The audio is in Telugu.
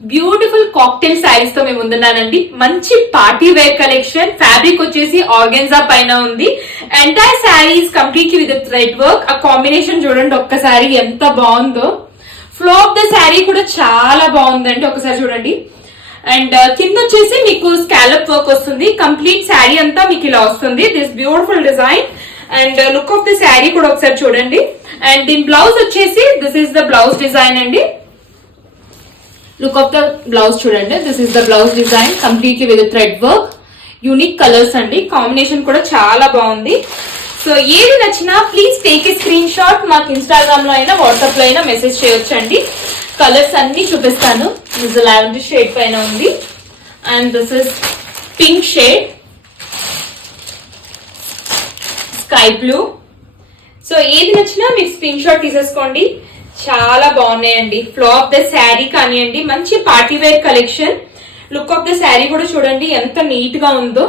బ్యూటిఫుల్ కాక్టైల్ శారీస్ తో మేము ముందున్నానండి. మంచి పార్టీ వేర్ కలెక్షన్. ఫ్యాబ్రిక్ వచ్చేసి ఆర్గెన్జా పైన ఉంది. Entire saris completely with thread work. ఆ కాంబినేషన్ చూడండి ఒక్కసారి ఎంత బాగుందో. ఫ్లో ఆఫ్ ద శారీ కూడా చాలా బాగుందండి, ఒకసారి చూడండి. అండ్ కింద వచ్చేసి మీకు స్కాలప్ వర్క్ వస్తుంది. కంప్లీట్ శారీ అంతా మీకు ఇలా వస్తుంది. This beautiful design. And look of the sari కూడా ఒకసారి చూడండి. అండ్ దీని బ్లౌజ్ వచ్చేసి this is the blouse design అండి. లుక్ ఆఫ్ ద బ్లౌజ్ చూడండి. This is the blouse design completely with thread work. Unique colours అండి. కాంబినేషన్ కూడా చాలా బాగుంది. సో ఏది నచ్చినా please take a screen shot. మాకు ఇన్స్టాగ్రామ్ లో అయినా వాట్సాప్ లో అయినా మెసేజ్ చేయొచ్చండి. కలర్స్ అన్ని చూపిస్తాను. దిస్ లావెండర్ షేడ్ పైన ఉంది. And this is pink shade, sky blue. So ఏది నచ్చినా మీకు స్క్రీన్ షాట్ తీసేసుకోండి. చాలా బాగున్నాయండి. ఫ్లో ఆఫ్ ద శారీ కానివ్వండి, మంచి party wear collection. Look of the sari కూడా చూడండి ఎంత నీట్ గా ఉందో.